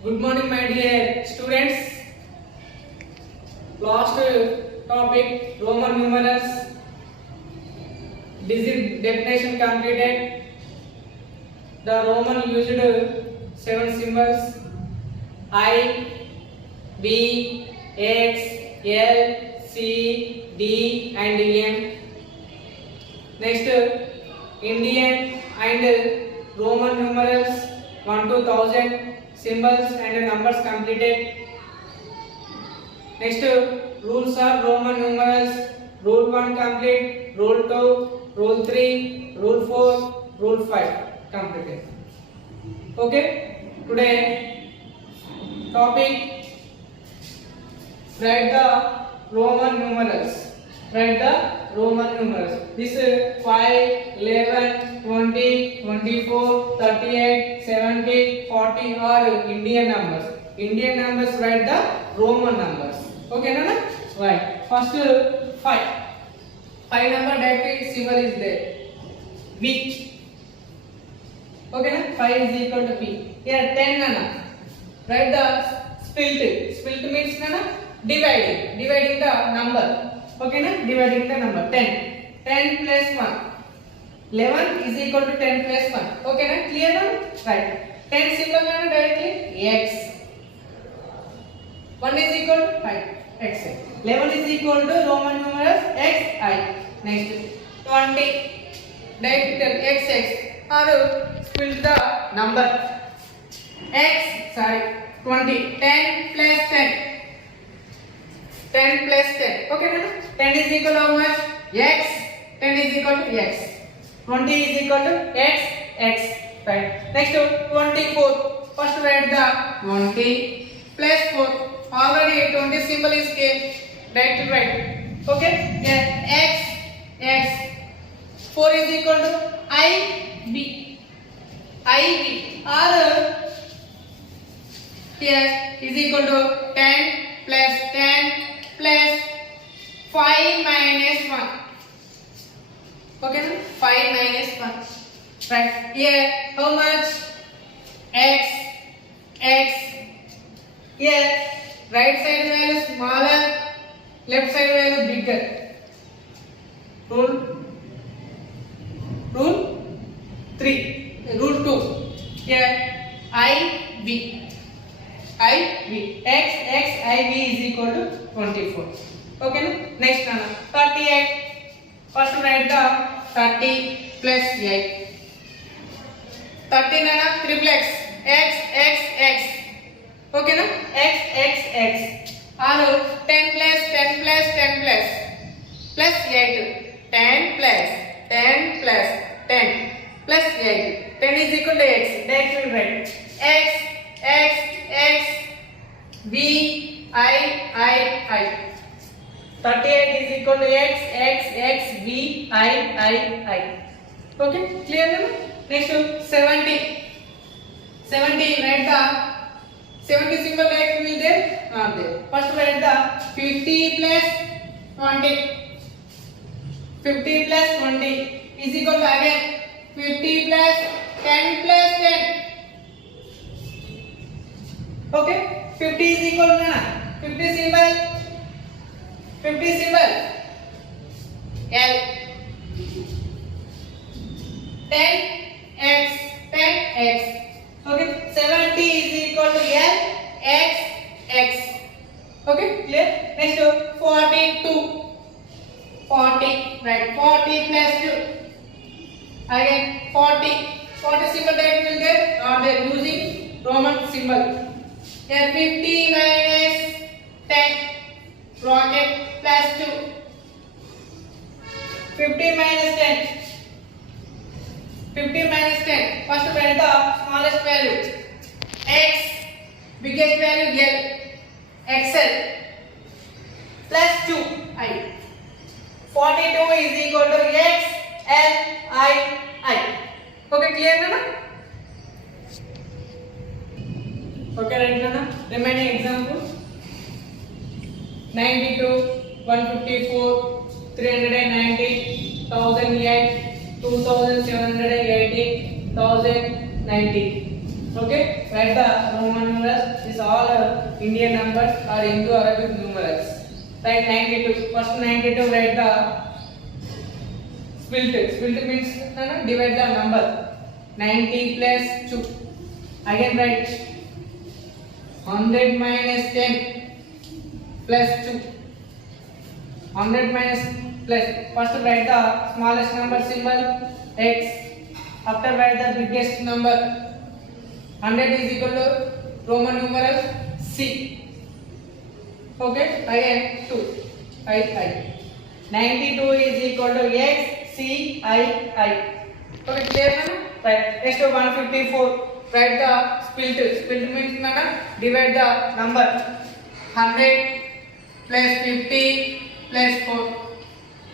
Good morning, my dear students. Last topic Roman numerals. Digit definition completed. The Roman used 7 symbols: I, B, X, L, C, D, and M. Next, Indian and Roman numerals 1 to 1000 symbols and numbers completed. Next, rules of Roman numerals: rule 1 complete, rule 2, rule 3, rule 4, rule 5 completed. Okay, today topic: write the Roman numerals. Write the Roman numerals. This 5, 11, 20, 24, 38, 70, 40 are Indian numbers. Indian numbers write the Roman numbers. Okay, Nana? Right. First 5. 5 number directly symbol is there. V. Okay, na? 5 is equal to V. Here 10, Nana. Write the split. Split means, Nana, dividing. Dividing the number. Okay, na? Dividing the number 10. 10 plus 1. 11 is equal to 10 plus 1. Okay, na? Clear now? Right. 10 symbol na directly X. 1 is equal to 5. X. 11 is equal to Roman numerals XI. Next 20. Directly XX. Or split the number. 20. 10 plus 10. 10 plus 10. Okay, na? 10 is equal to how much? X. 10 is equal to X. 20 is equal to X. X. Right. Next 24. First write the 20 plus 4. Already 20 symbol is came. Direct right. Okay. Yeah. X. X. 4 is equal to IB. IB. Or here is equal to 10 plus 10 plus 5 minus 1. Okay, no? 5 minus 1. Right. Here, how much? X. X. Here, right side value smaller, left side value bigger. Rule 3. Rule 2. Here, IB. IB. IB is equal to 24. Okay, no? Next one. 38. First write the 30 plus 8. 30 nana triple X. X. Okay, no? X. Or 10 plus 10 plus 10 plus plus 8. 10 plus 10 plus 10 plus 8. 10 is equal to X. Next we write X. V I. 38 is equal to X V I. Okay, clear now? Next 70. 70 write the 70 symbol like will there? Not there. First write the 50 plus 20. 50 plus 20 is equal to again 50 plus 10 plus 10. Okay, 50 is equal to na 50 symbol L. 10x. Okay, 70 is equal to L X. Okay, clear? Next 42. 40, right? 40 plus 2. Again 40 symbol direct will get, or they are using Roman symbol. Here 50 minus 10 bracket plus 2. 50 minus 10. 50 minus 10. First write the smallest value. X. Biggest value L. XL. Plus 2 I. 42 is equal to X L I. Okay, clear na? Okay, right now, remaining example: 92, 154, 390, 1008, 2780, 1090. Okay. write the Roman numerals. These all Indian numbers or Indo-Arabic numerals. Write 92. First 92 write the split. Split means divide the number. 90 plus 2. Again write 100 minus 10 plus 2. 100 minus plus. First write the smallest number symbol x. After write the biggest number. 100 is equal to Roman numeral C. Okay. Again 2. I. 92 is equal to x c I. Okay. Clear na? Right. Next 154. Write the split. Split means divide the number. 100 plus 50 plus 4.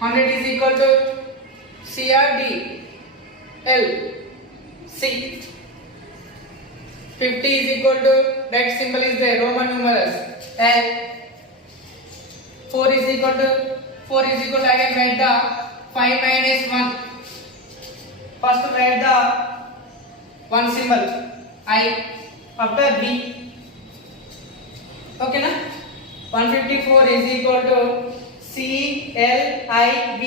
100 is equal to C or D? L. C. 50 is equal to, that symbol is the Roman numerals L. 4 is equal to again write the 5 minus 1. First write the one symbol I. After B. Okay na? 154 is equal to C L I B.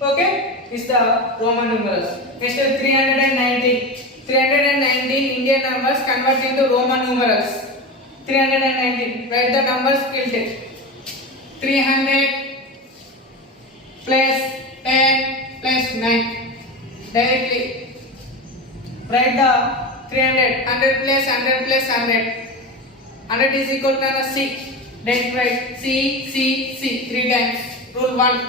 Okay, is the Roman numerals. Next 319. 319 Indian numbers convert into Roman numerals. 319. Write the numbers split. 300 plus 10 plus 9. Directly write the 300. 100 plus 100 plus 100. 100 is equal to C. Then write C 3 times. Rule 1.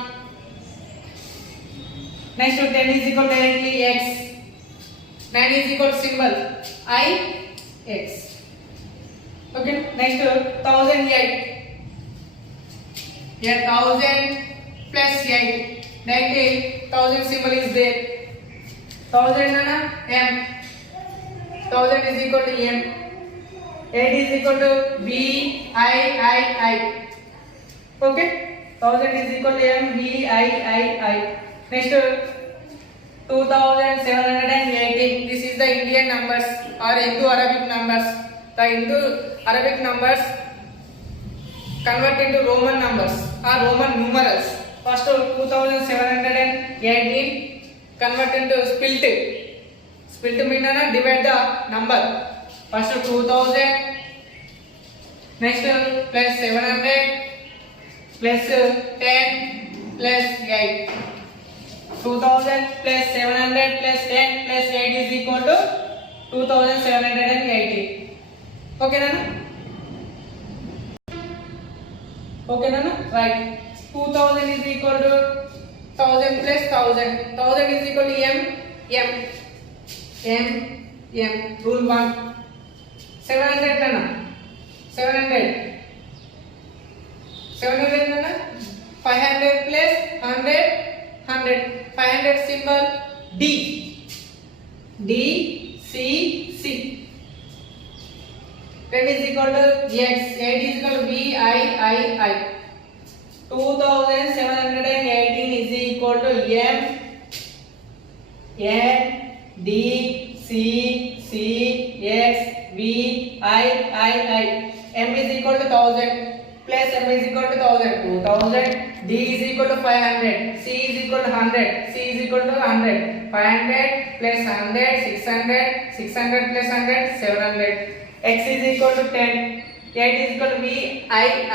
Next to 10 is equal to directly x. 9 is equal to symbol I x. Okay. Next to 1008. Here 1000 plus 8. Directly 1000 symbol is there. 1000 m. 1000 is equal to m. 8 is equal to b I. Okay. 1000 is equal to m b I. Next 2718. This is the Indian numbers or Indo-Arabic numbers. The Indo-Arabic numbers convert into Roman numbers or Roman numerals. First 2718 convert into split. Split means divide the number. First 2000. Next plus 700 plus 10 plus 8. 2000 plus 700 plus 10 plus 8 is equal to 2780. Okay nana? Okay nana? Right. 2000 is equal to 1000 plus 1000. 1000 is equal to m. Rule 1. 700 nana? 700 nana? 500 plus 100. 500 symbol D. C. 10 is equal to x. 8 is equal to b I. 2718 is equal to m n d c x b I. M is equal to 1000 plus m is equal to 1000. 2000. D is equal to 500. C is equal to 100. C is equal to 100. 500 plus 100, 600. 600 plus 100, 700. X is equal to 10. 8 is equal to V, I.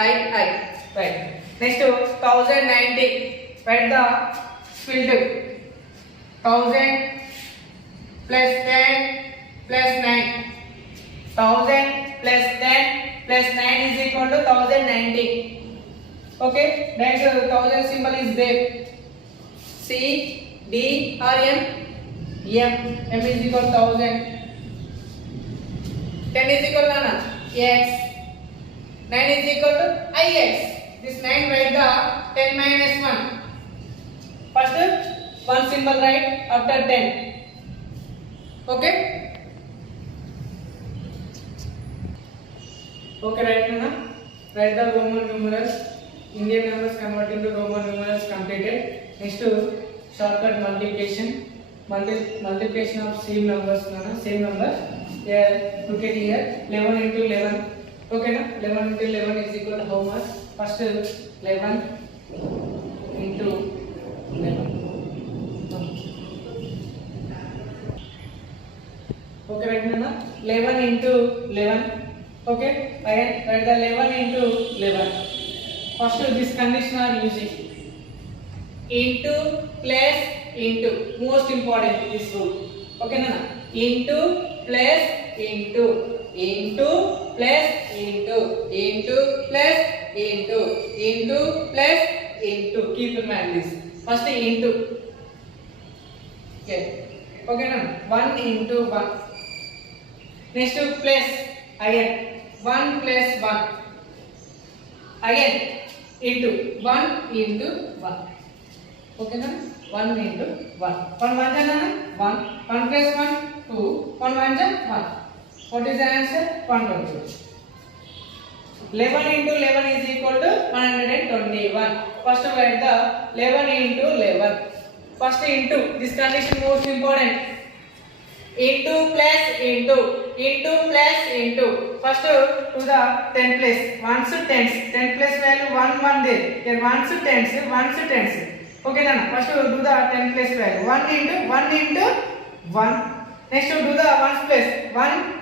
Right. Next to 1090. Write the split. 1000 plus 10 plus 9. 1000 plus 10 plus 9 is equal to 1090. Okay, that 1000 symbol is there. C, D or M? M is equal to 1000. 10 is equal to X. 9 is equal to Ix. This 9 write the 10 minus 1. First one symbol write after 10. Okay? Okay, write the Roman numerals. Indian numbers converted to Roman numerals completed. Next to shortcut multiplication. Multiplication of same numbers. Here, look at here. 11 into 11. Okay, na? 11 into 11 is equal to how much? First 11 into 11. Okay, right now 11 into 11. Okay, again write the 11 into 11. First this condition are using into plus into, most important this rule. Okay, na? Into plus into plus into plus into plus into. Keep in mind this. First into. Okay, na? 1 into 1. Next to plus again 1 plus 1 again into 1 into 1. Okay, na? 1 into 1. 1 1 is 1. 1 plus 1 2. 1 1 is 1. What is the answer? 122. 11 into 11 is equal to 121. First write the 11 into 11. First into, this condition most important. Into plus into plus into. First to the 10 place. Ones to tens. 10 place value 1 1 there. Here ones to tens. Okay, now first do the 10 place value. 1 into 1. Next to do the ones place. 1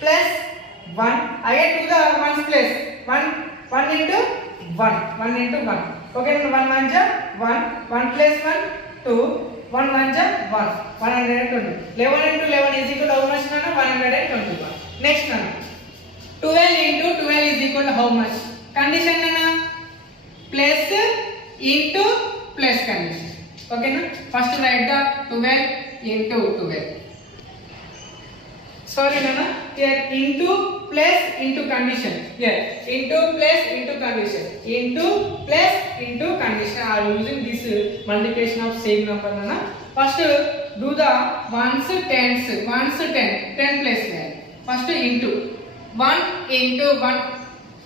plus 1. Again do the ones place. 1 into 1. Okay, 1 1 is 1. 1 plus 1 2. 1 1 is 1. 120. 11 into 11 is equal to how much? 121. Next one. 12 into 12 is equal to how much? Condition nana? Plus into plus condition. Okay, na? First write the 12 into 12. Sorry, nana. Here into plus into condition. Here into plus into condition. Into plus into condition are using this multiplication of same number, nana. First do the ones tens. 10 plus 9. First into 1 into 1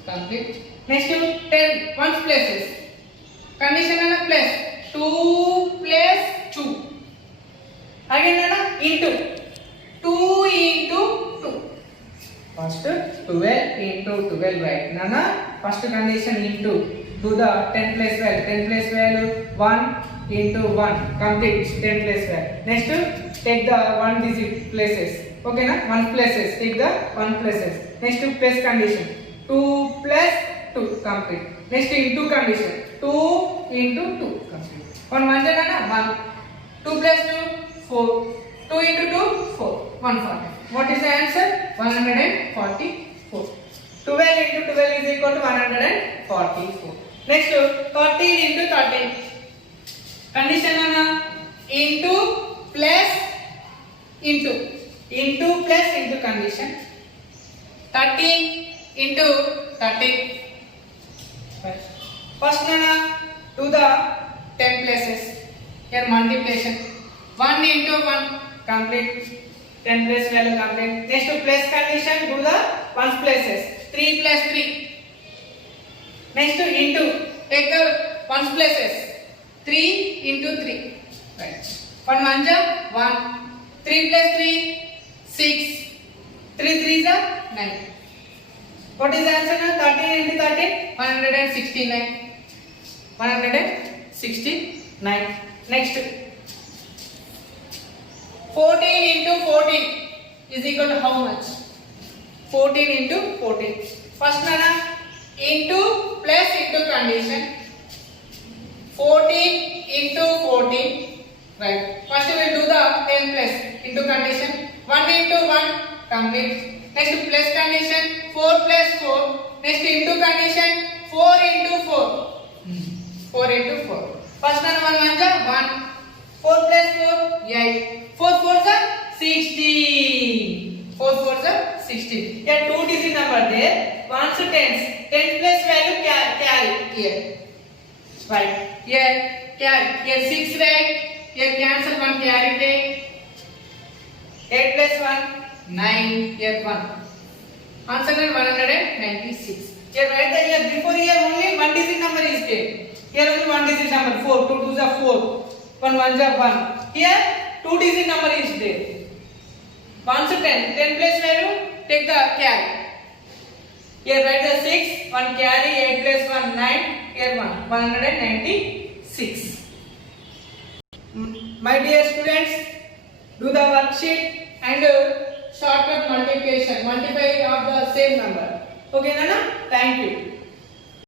complete. Next to 10 ones places. Condition nana plus 2 plus 2. Again nana into 2 into 2. First 12 into 12, right? Nana, first condition into, do the 10 place value 1 into 1, complete 10 place value. Next take the 1 digit places. Okay, na? 1 places, take the 1 places. Next plus condition 2 plus 2, complete. Next into condition 2 into 2, complete. 1 1 is 1. 2 plus 2 4. 2 into 2 4. 140. What is the answer? 144. 12 into 12 is equal to 144. Next 13 into 13. Condition nana? Into plus into plus into condition. 13 into 13. First nana, do the 10 places. Here multiplication. 1 into 1 complete. 10 place value complete. Next to place condition, do the 1's places. 3 plus 3. Next to into, take the 1's places. 3 into 3. Right. 1 1 is 1. 3 plus 3, 6. 3 3 is 9. What is the answer now? 13 into 13, 169. 169. Next. 14 into 14 is equal to how much? 14 into 14. First nana, into plus into condition. 14 into 14. Right. First we will do the 10 plus into condition. 1 into 1 complete. Next plus condition 4 plus 4. Next into condition 4 into 4. 4 into 4. First nana 1 1 is 1. 4 plus 4 8. 4 4s are 16. 4 4s are 16. Here 2 digit number there. 1s to 10s. 10 plus value carry here. Right. Here carry. Here 6 right. Here cancel 1 carry take. 8 plus 1 9. Here 1. Answer is 196. Here write the here before here only 1 digit number is there. Here only 1 digit number 4. 2 2s are 4. 1 1s are 1. Here 2 digit number is there. Once 10. 10 place value, take the carry. Here write the 6, 1 carry, 8 plus 1, 9, here 1, 196. My dear students, do the worksheet and shortcut multiplication, multiply of the same number. Okay, Nana? Thank you.